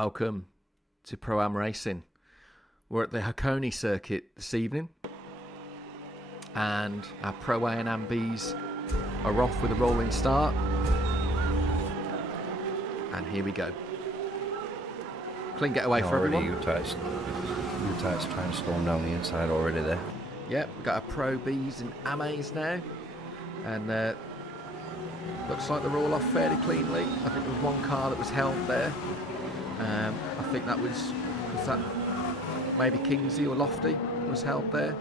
Welcome to Pro-Am Racing. We're at the Hakone circuit this evening, and our Pro-A and Am-Bs are off with a rolling start. And here we go. Clean getaway for everyone. U-Type's trying to slow them down the inside already there. Yep, we've got our Pro Bs and Am-As now, and looks like they're all off fairly cleanly. I think there was one car that was held there. I think that was that maybe Kingsley or Lofty was held there.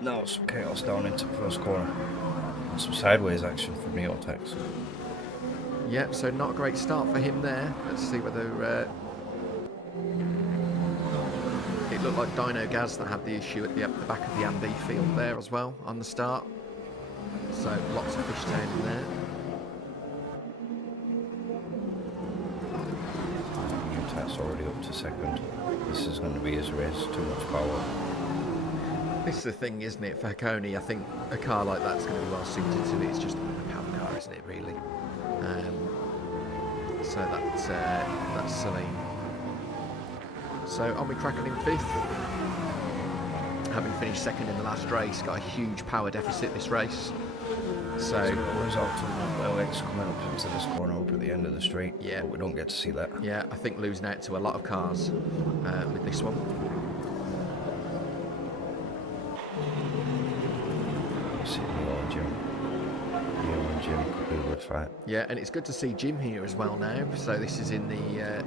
No, some chaos down into the first corner. And some sideways action from Neotex. Yep, so not a great start for him there. Let's see whether it looked like Dino Gaz that had the issue at the back of the Am-B field there as well on the start. So lots of fishtail in there. U-Type's already up to second. This is going to be his race, too much power. This is the thing, isn't it, for Hakone? I think a car like that's going to be well suited to it. It's just a power car, isn't it, really? So that's Celine. So on we Kraken in fifth. Having finished second in the last race, got a huge power deficit this race. So result of LX coming up into this corner up at the end of the straight. Yeah, but we don't get to see that. Yeah, I think losing out to a lot of cars with this one. See Leo and Jim could be a good fight. Yeah, and it's good to see Jim here as well now. So this is in the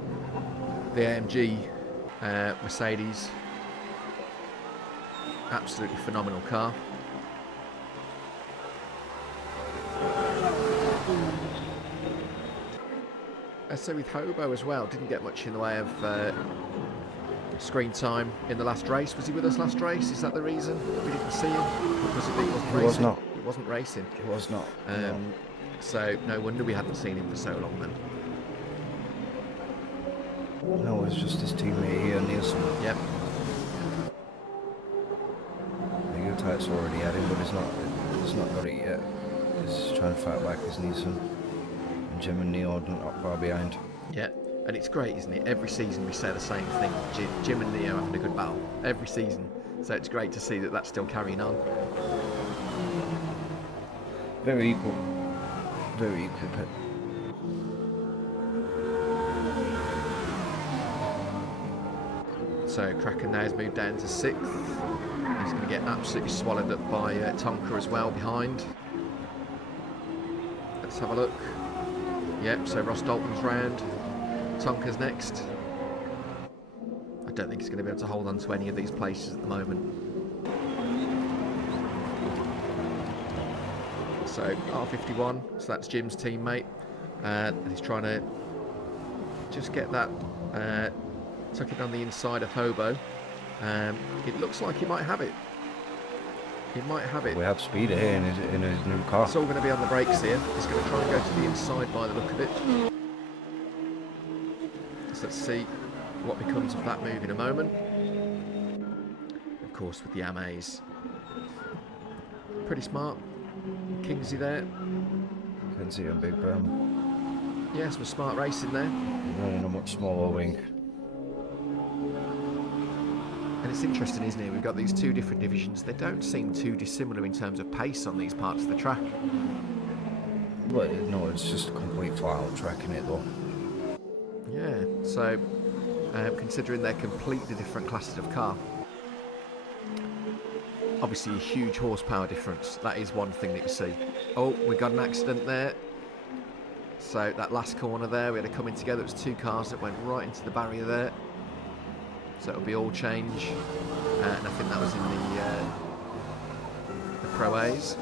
AMG Mercedes. Absolutely phenomenal car. So with Hobo as well, didn't get much in the way of screen time in the last race. Was he with us last race? Is that the reason we didn't see him? Because he wasn't racing? Was not. He wasn't racing. He was not. No. So no wonder we hadn't seen him for so long then. No, it was just his teammate here, Nielsen. Yep. The U-Type's already had him, but he's not got it yet. He's trying to fight back his Nielsen. And Jim and Neo are not far behind. Yeah, and it's great, isn't it? Every season we say the same thing. Jim and Neo having a good battle every season. So it's great to see that that's still carrying on. Very equal. Very equal pit. So Kraken now has moved down to sixth. He's going to get absolutely swallowed up by Tonka as well behind. Let's have a look. Yep, so Ross Dalton's round. Tonka's next. I don't think he's going to be able to hold on to any of these places at the moment. So R51, so that's Jim's teammate. And he's trying to just get that tuck it on the inside of Hobo. It looks like he might have it. He might have it. We have speed here in his new car. It's all going to be on the brakes here. He's going to try and go to the inside by the look of it. So let's see what becomes of that move in a moment. Of course, with the Am-As. Pretty smart. Kingsley there. Kingsley and Big Bram. Yeah, some smart racing there. Running a much smaller wing. And it's interesting, isn't it? We've got these two different divisions. They don't seem too dissimilar in terms of pace on these parts of the track. But no, it's just a complete flat-out track in it, though. Yeah, so considering they're completely different classes of car, obviously a huge horsepower difference. That is one thing that you see. Oh, we got an accident there. So that last corner there, we had a coming together. It was two cars that went right into the barrier there. So it'll be all change, and I think that was in the Pro-As.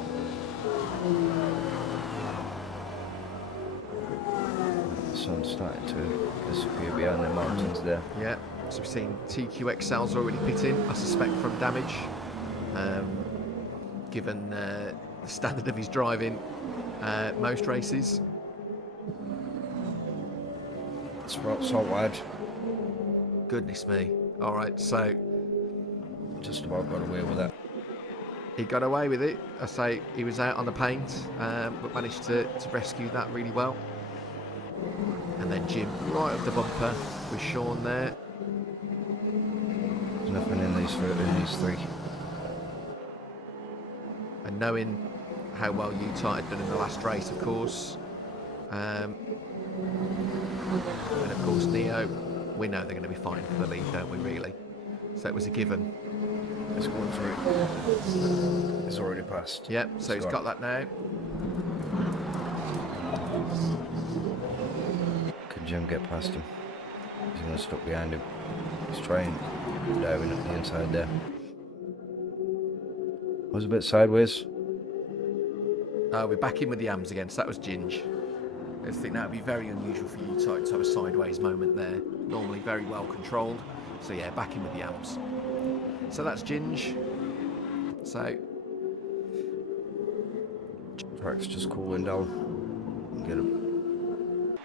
The sun's starting to disappear behind the mountains there. Yeah, so we've seen TQXL's already pit in, I suspect from damage, given the standard of his driving most races. It's so wide. Goodness me. All right, so just about got away with that. He got away with it. I say he was out on the paint, but managed to rescue that really well. And then Jim right up the bumper with Sean there. There's nothing in these three. And knowing how well Utah had done in the last race, of course. And of course, Neo, we know they're going to be fighting for the lead, don't we, really? So it was a given. It's going through. It's already passed. Yep, so he's got that now. Can Jim get past him? He's going to stop behind him. He's trying, diving up the inside there. Was a bit sideways. We're back in with the AMs again, so that was Ginge. I think that would be very unusual for Utah to have a sideways moment there. Normally very well controlled. So yeah, back in with the AMs. So that's Ginge. So Track's just cooling down. Get him.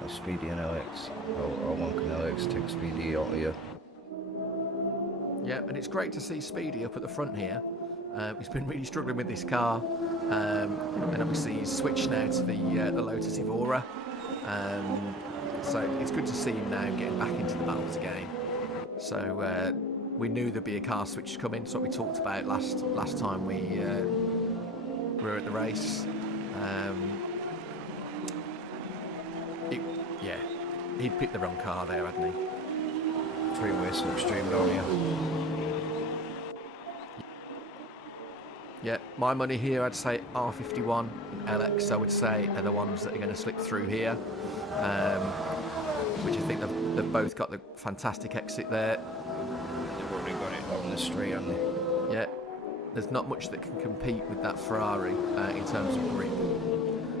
That's Speedy and LX. I want an LX take Speedy out here. yeah, and it's great to see Speedy up at the front here. He's been really struggling with this car, and obviously he's switched now to the Lotus Evora. So it's good to see him now getting back into the battles again. So we knew there'd be a car switch coming. It's what we talked about last time we were at the race. Yeah, he'd picked the wrong car there, hadn't he? Three-way slipstream down here. Yeah, my money here, I'd say R51 and LX, I would say, are the ones that are going to slip through here. Which I think they've both got the fantastic exit there. They've already got it on the straight, haven't they? Yeah, there's not much that can compete with that Ferrari in terms of grip.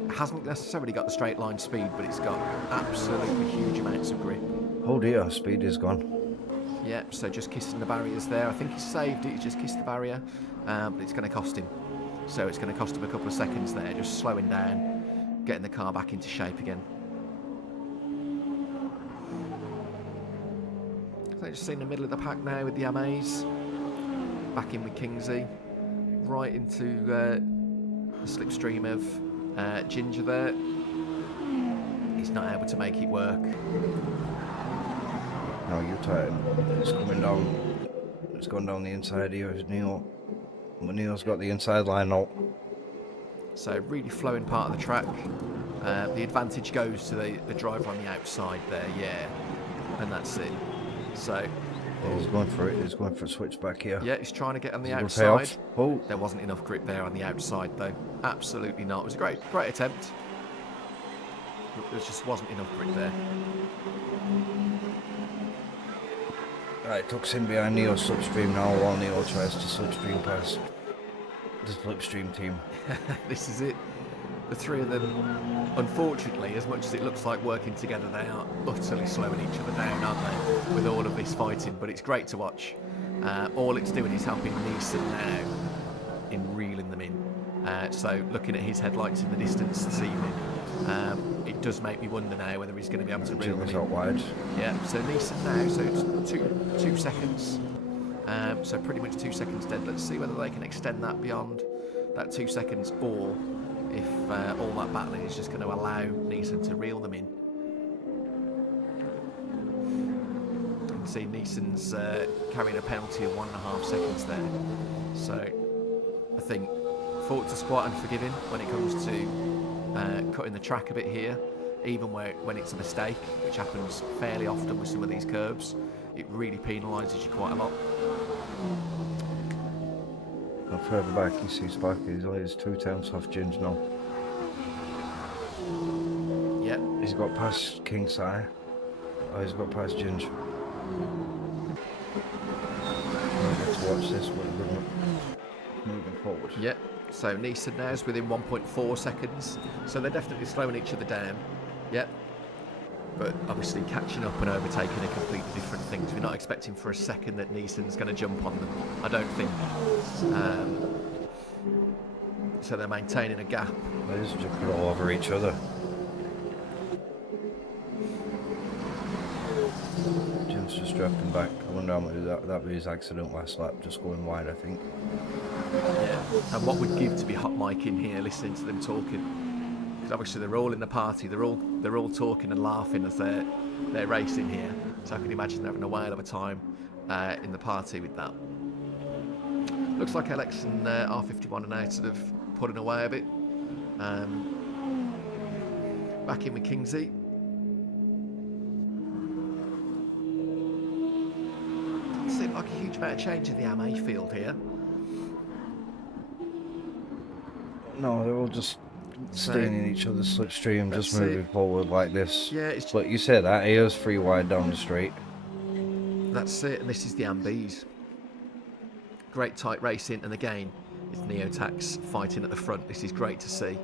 It hasn't necessarily got the straight line speed, but it's got absolutely huge amounts of grip. Oh dear, Speed is gone. Yeah, so just kissing the barriers there. I think he's saved it, he's just kissed the barrier, but it's going to cost him. So it's going to cost him a couple of seconds there, just slowing down, getting the car back into shape again. So just in the middle of the pack now with the AMAs. Back in with Kingsley. Right into the slipstream of Ginger there. He's not able to make it work. No, Utah, it's coming down. It's gone down the inside here. Is Neil? But Neil's got the inside line out. So really flowing part of the track. The advantage goes to the driver on the outside there, yeah. And that's it. So Yeah, he's going for it. He's going for a switch back here. yeah, he's trying to get on the He's gonna outside. pay off. Oh, There wasn't enough grip there on the outside though. Absolutely not. It was a great attempt. There just wasn't enough grip there. right, tucks in behind Neil's slipstream now while Neil tries to slipstream past the slipstream team. This is it. The three of them, unfortunately, as much as it looks like working together, they are utterly slowing each other down, aren't they, with all of this fighting. But it's great to watch. All it's doing is helping Neeson now in reeling them in. So looking at his headlights in the distance this evening, it does make me wonder now whether he's going to be able to reel Jim them is in. out wide. Yeah, so Neeson now, so it's two seconds. So pretty much 2 seconds dead. Let's see whether they can extend that beyond that 2 seconds, or if all that battling is just going to allow Neeson to reel them in. You can see Neeson's carrying a penalty of 1.5 seconds there. So I think Forza's quite unforgiving when it comes to cutting the track a bit here, even when it's a mistake, which happens fairly often with some of these curbs. It really penalises you quite a lot. Now further back you see Sparky, he's 2 tenths off Ginge now. Yeah, He's got past King's Eye. Oh, he's got past Ginge. Let's watch this one. Moving forward. yeah. So Neeson now is within 1.4 seconds. So they're definitely slowing each other down. Yep. But obviously catching up and overtaking are completely different things. We're not expecting for a second that Neeson's going to jump on them. I don't think. So they're maintaining a gap. They just jumping all over each other. Jim's just drifting back. I wonder how much that was his accident last lap, just going wide, I think. Yeah. And what would give to be hot mic in here, listening to them talking. because obviously they're all in the party. They're all talking and laughing as they're racing here. So I can imagine they're having a whale of a time in the party with that. Looks like LX and R51 are now sort of pulling away a bit. Back in with Kingsley. Doesn't seem like a huge amount of change in the AMA field here. No, they're all just staying in each other's slipstream, just moving forward like this. Yeah, but you said that, here's 3 wide down the straight. That's it, and this is the Ambees. Great tight racing, and again, it's Neotax fighting at the front. This is great to see.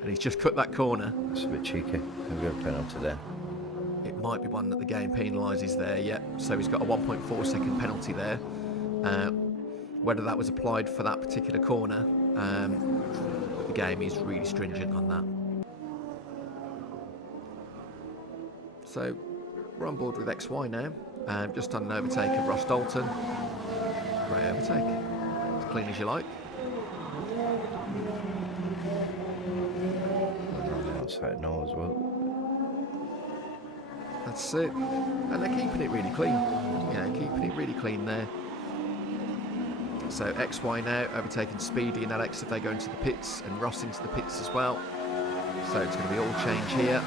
And he's just cut that corner. That's a bit cheeky. Maybe a penalty there. It might be one that the game penalises there, yeah. So he's got a 1.4 second penalty there. Whether that was applied for that particular corner, but the game is really stringent on that. So we're on board with XY now. Just on an overtake of Ross Dalton. Great overtake. As clean as you like. Outside now as well. That's it. And they're keeping it really clean. Yeah, keeping it really clean there. So XY now overtaking Speedy and Alex if they go into the pits, and Ross into the pits as well. So it's going to be all change here.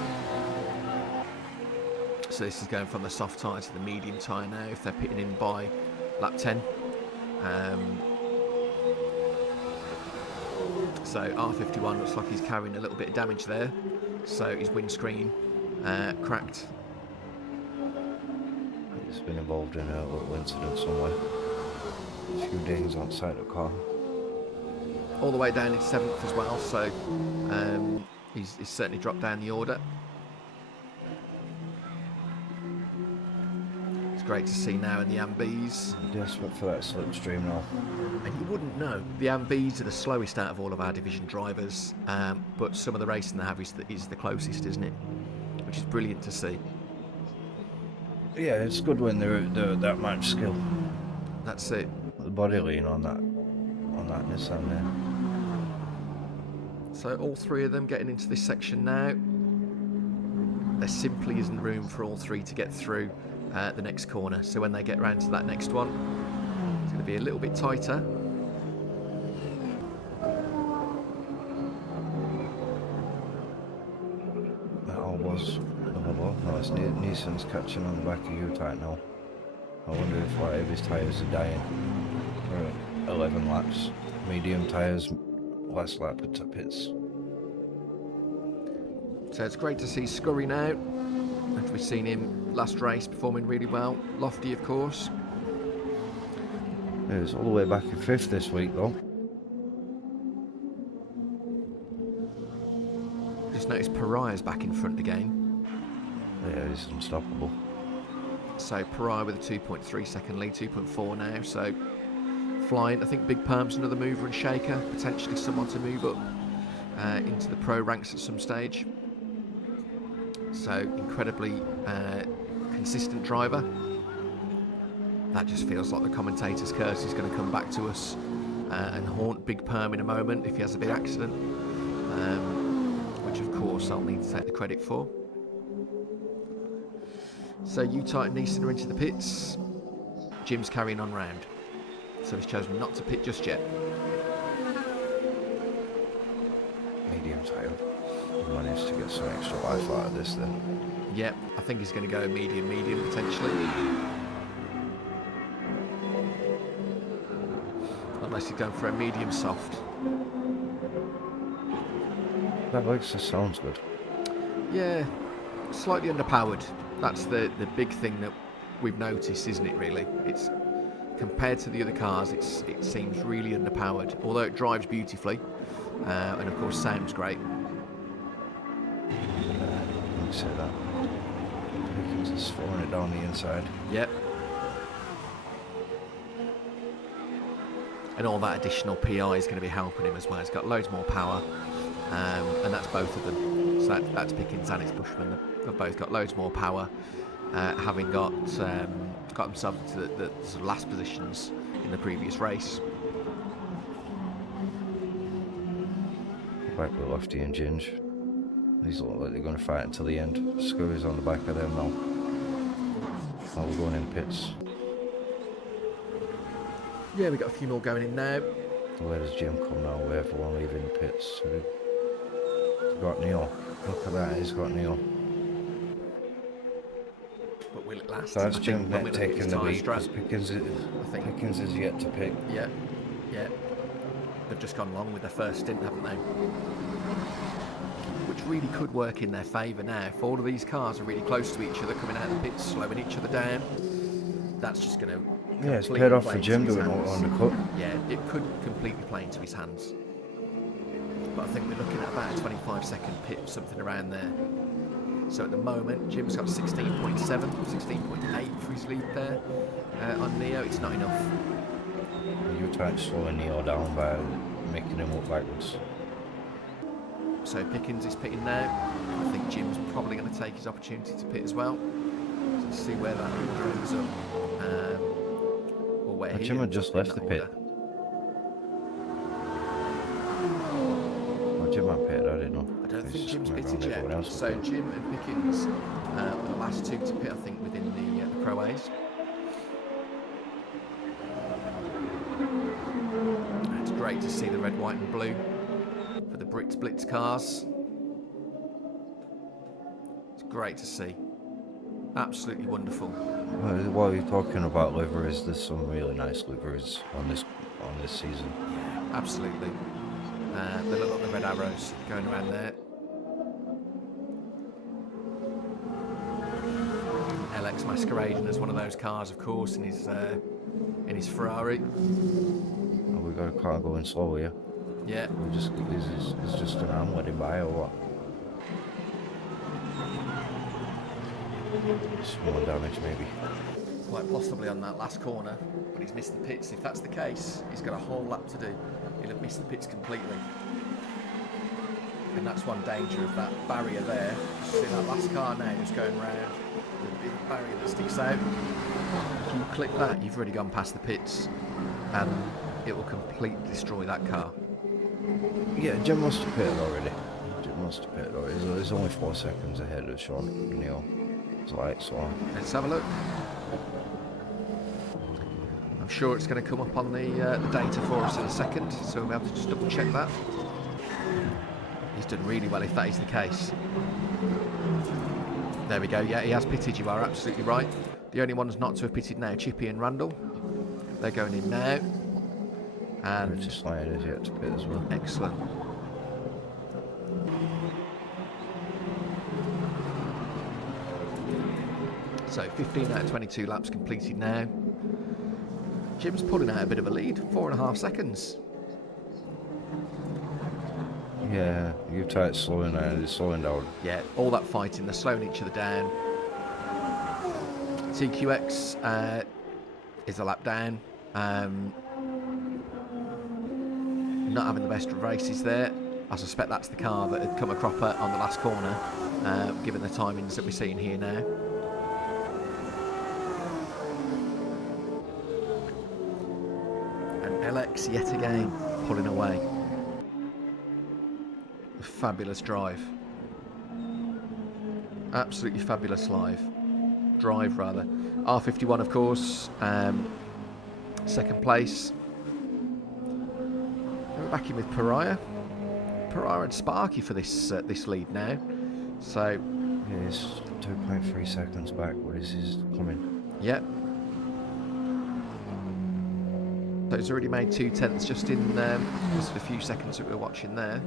So this is going from the soft tyre to the medium tyre now if they're pitting in by lap 10. So R51 looks like he's carrying a little bit of damage there. So his windscreen cracked. He's been involved in a little incident somewhere. A few dings outside the car. All the way down in 7th as well, so he's certainly dropped down the order. It's great to see now in the Ambees. Desperate for that slipstream now. And you wouldn't know, the Ambees are the slowest out of all of our division drivers, but some of the racing they have is the closest, isn't it? Which is brilliant to see. Yeah, it's good when they're that much skill. That's it. The body lean on that Nissan there. So all 3 of them getting into this section now. There simply isn't room for all 3 to get through the next corner. So when they get round to that next one, it's going to be a little bit tighter. That all was no, it's Nissan's catching on the back of U-Type now. I wonder if like if his tyres are dying. For 11 laps, medium tyres, last lap at pits. So it's great to see Scurry now. After we've seen him last race performing really well. Lofty, of course. Yeah, it's all the way back in 5th this week though. Just noticed Pariah's back in front again. Yeah, he's unstoppable. So Pariah with a 2.3 second lead, 2.4 now. So flying. I think Big Perm's another mover and shaker. Potentially someone to move up into the pro ranks at some stage. So incredibly consistent driver. That just feels like the commentator's curse is going to come back to us and haunt Big Perm in a moment if he has a big accident, which of course I'll need to take the credit for. So U-Type and Neeson are into the pits. Jim's carrying on round, so he's chosen not to pit just yet. Medium tyre. He managed to get some extra life out of this then. Yep, I think he's going to go medium potentially. Unless he's going for a medium soft. That Lexus sounds good. Yeah, slightly underpowered. That's the big thing that we've noticed, isn't it, really? It's compared to the other cars, it seems really underpowered, although it drives beautifully and of course sounds great. Let me say that. Pickens is slowing it down the inside. Yep. And all that additional PI is going to be helping him as well. He's got loads more power, and that's both of them. So that's Pickens and it's Bushman. They've both got loads more power, having got themselves to the sort of last positions in the previous race. Back with Lofty and Ginge. These look like they're going to fight until the end. Scurry's on the back of them now. Oh, we're going in pits. Yeah, we got a few more going in now. Where does Jim come now? With everyone leaving the pits. He's got Neil. Look at that, he's got Neil. But will it last? So that's Jim net taking the lead because Pickens is yet to pick. Yeah, yeah. They've just gone long with their first stint, haven't they? Which really could work in their favour now. If all of these cars are really close to each other, coming out of the pits, slowing each other down, that's just going to... Yeah, it's paid off for Jim doing all undercut. Yeah, it could completely play into his hands. But I think we're looking at about a 25-second pit, something around there. So at the moment, Jim's got 16.7, 16.8 for his lead there. On Neo, it's not enough. You're trying to slow Neo down by making him walk backwards. So Pickens is pitting now. I think Jim's probably going to take his opportunity to pit as well. So let's see where that goes up. Or where Jim had just left the pit. Oh, Jim had pitted, I didn't know. I don't think Jim's pitted yet. So Jim and Pickens were the last two to pit, I think, within the Pro A's. It's great to see the red, white and blue for the Brits Blitz cars. It's great to see. Absolutely wonderful. While you're talking about liveries, there's some really nice liveries on this season. Yeah, absolutely. They look like the red arrows going around there. LX masquerading as one of those cars, of course, in his Ferrari. Oh, we got a car going slow here. Yeah. Is just an arm letting by or what? Small damage maybe. Quite possibly on that last corner, but he's missed the pits. If that's the case, he's got a whole lap to do. He'll have missed the pits completely. And that's one danger of that barrier there. See that last car now just going round. The big barrier that sticks out. If you click that, you've already gone past the pits, and it will completely destroy that car. Yeah, Jim must have pitted already. He's only 4 seconds ahead of Sean Neil. So let's have a look. I'm sure it's going to come up on the data for us in a second, so we'll have to just double check that. He's done really well if that is the case. There we go. Yeah, he has pitted. You are absolutely right. The only ones not to have pitted now, Chippy and Randall. They're going in now. And Richard Slide is yet to pit as well. Excellent. So 15 out of 22 laps completed now. Jim's pulling out a bit of a lead, 4.5 seconds. Yeah, you try it slowing down, it's slowing down. Yeah, all that fighting, they're slowing each other down. TQX is a lap down. Not having the best of races there. I suspect that's the car that had come a cropper on the last corner, given the timings that we're seeing here now. And LX yet again pulling away. A fabulous drive. Absolutely fabulous drive rather. R51 of course, second place. We're back in with Pariah and Sparky for this lead now. So yeah, he's 2.3 seconds back. What is his coming? Yep. So it's already made 2/10 just in just a few seconds that we're watching there.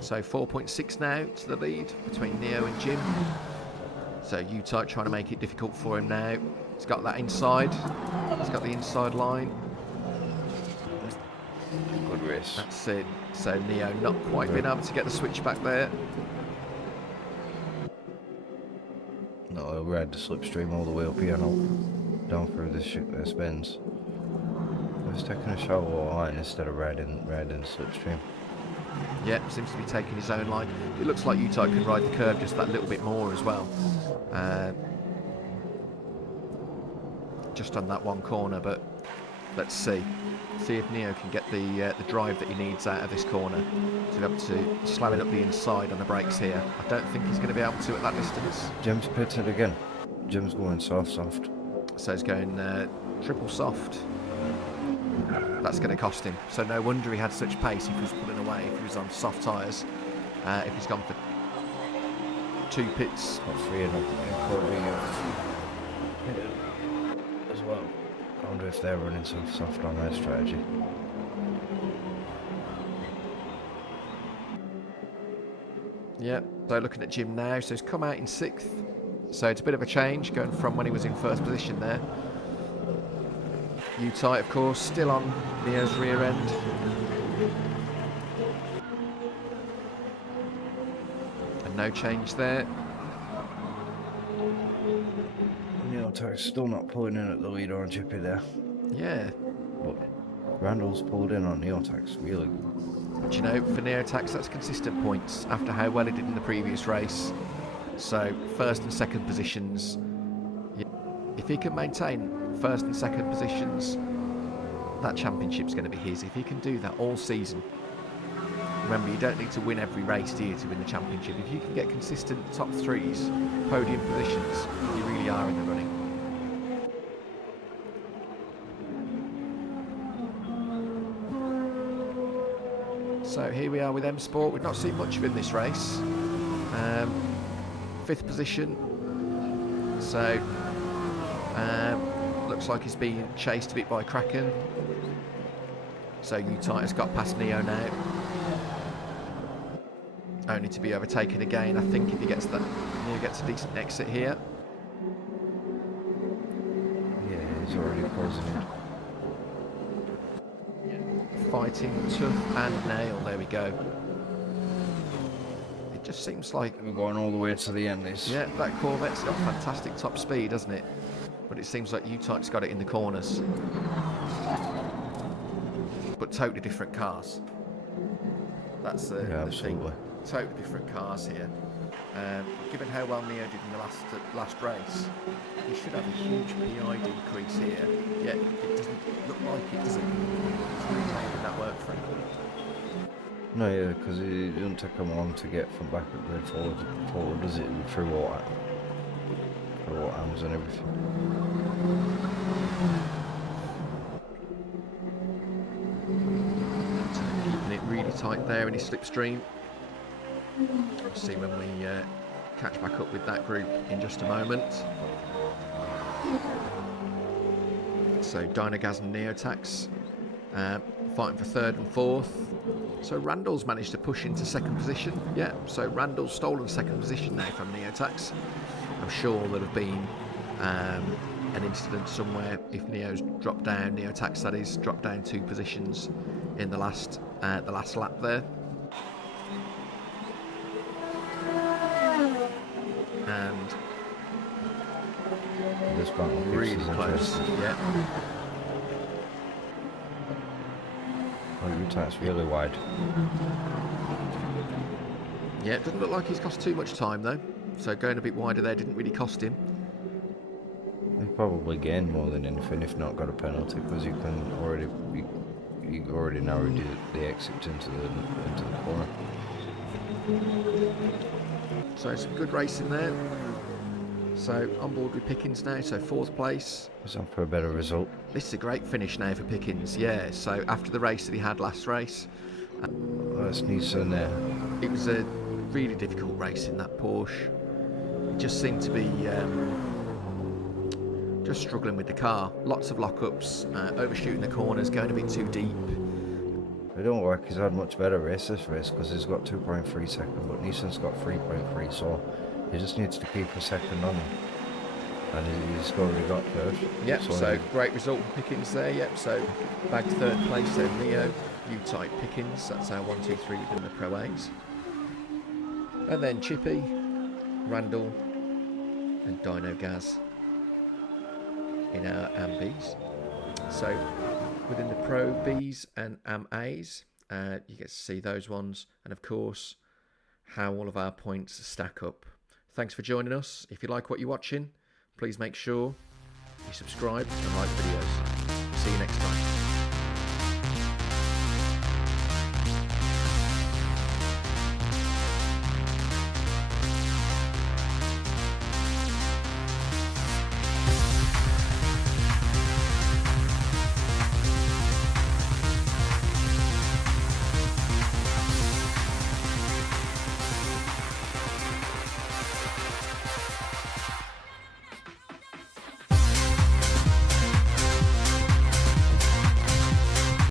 So 4.6 now to the lead between Neo and Jim. So U-Type trying to make it difficult for him now. He's got that inside. He's got the inside line. Good race. That's it. So Neo not quite been able to get the switch back there. No, we had the slipstream all the way up here now. Down through the spins. I was taking a shallow line instead of riding the slipstream. Yeah, seems to be taking his own line. It looks like U-Type can ride the curve just that little bit more as well. Just on that one corner, but Let's see if Neo can get the drive that he needs out of this corner to be able to slam it up the inside on the brakes here. I don't think he's going to be able to at that distance. Jim's pitted again. Jim's going soft. So he's going triple soft. That's going to cost him. So no wonder he had such pace if he was pulling away, if he was on soft tyres, if he's gone for 2 pits. Got 3 in as well. I wonder if they're running soft on their strategy. Yeah, so looking at Jim now, so he's come out in 6th. So it's a bit of a change going from when he was in 1st position there. U-Tight, of course, still on Neo's rear end. And no change there. Neotech's still not pulling in at the leader on Chippy there. Yeah. But Randall's pulled in on Neotech's, really. Do you know, for Neotech, that's consistent points after how well he did in the previous race. So, 1st and 2nd positions. If he can maintain 1st and 2nd positions, that championship's going to be his. If he can do that all season. Remember, you don't need to win every race, do you, to win the championship? If you can get consistent top 3s, podium positions, you really are in the running. So here we are with M Sport. We've not seen much of him this race. 5th position. So looks like he's being chased a bit by Kraken. So U-Tight has got past Neo now. Only to be overtaken again, I think, if he gets that. Neo gets a decent exit here. Yeah, he's already closing in. Fighting tooth and nail. There we go. It just seems like we're going all the way to the end. Yeah, that Corvette's got fantastic top speed, hasn't it? But it seems like U-Tight's got it in the corners. But totally different cars. That's the thing. Totally different cars here. Given how well Neo did in the last race, he should have a huge PI decrease here. Yet it doesn't look like it, does it? It's really making that work for him. No, yeah, because it doesn't take him long to get from back up there forward, does it? Through what arms and everything. Keeping it really tight there in his slipstream. We'll see when we catch back up with that group in just a moment. So Dynagaz and Neotax fighting for 3rd and 4th. So Randall's managed to push into 2nd position. Yeah, so Randall's stolen 2nd position now from Neotax. I'm sure there'll have been an incident somewhere if Neo's dropped down, Neotax that is, dropped down 2 positions in the last lap there. And this battle really close, yeah. Oh, U-Tight's really wide. Yeah, it doesn't look like he's cost too much time though. So going a bit wider there didn't really cost him. He probably gained more than anything, if not got a penalty, because you already narrowed the exit into the corner. So some good racing there. So on board with Pickens now, so 4th place. He's on for a better result. This is a great finish now for Pickens, yeah. So after the race that he had last race. That's Nissan there. It was a really difficult race in that Porsche. It just seemed to be just struggling with the car. Lots of lockups, overshooting the corners, going a bit too deep. It don't work. He's had much better race this race because he's got 2.3 seconds, but Nissan's got 3.3, so he just needs to keep a second on him. And he's already got 3rd. Yep, so great result for Pickens there. Yep, so bagged 3rd place there, Neo, U-Type Pickens. That's our 1, 2, 3 within the Pro A's. And then Chippy, Randall, and Dynagaz in our AMBs. So within the Pro Bs and AMAs, you get to see those ones, and of course how all of our points stack up. Thanks for joining us. If you like what you're watching, please make sure you subscribe and like videos.